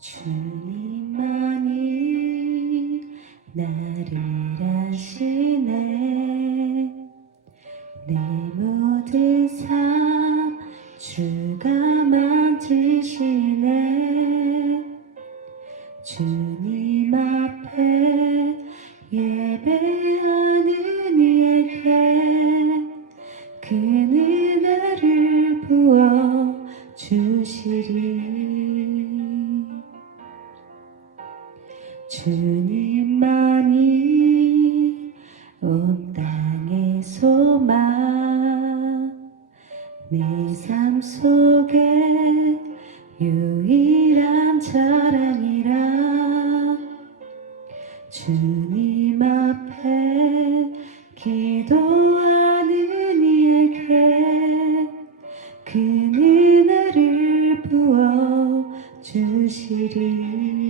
주님만이 나를 아시네. 내 모든 삶 주가 만지시네. 주님 앞에 예배하는 이에게 그 은혜를 부어 주시리 주님만이 온 땅의 소망 내 삶 속에 유일한 자랑이라 주님 앞에 기도하는 이에게 그 은혜를 부어 주시리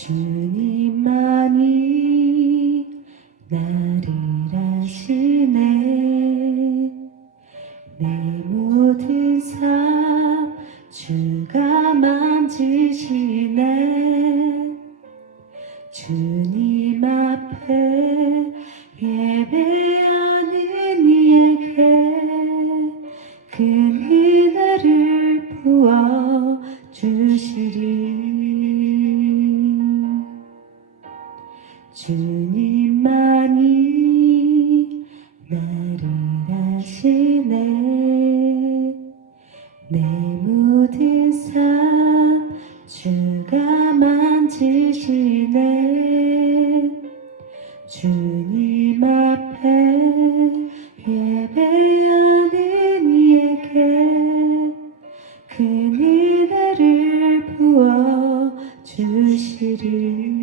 주님만이 나를 아시네. 내 모든 삶 주가 만지시네. 주님 앞에 예배하는 이에게 그 은혜를 부어 주님만이 나를 아시네. 내 모든 삶 주가 만지시네. 주님 앞에 예배하는 이에게 큰 은혜를 부어 주시리.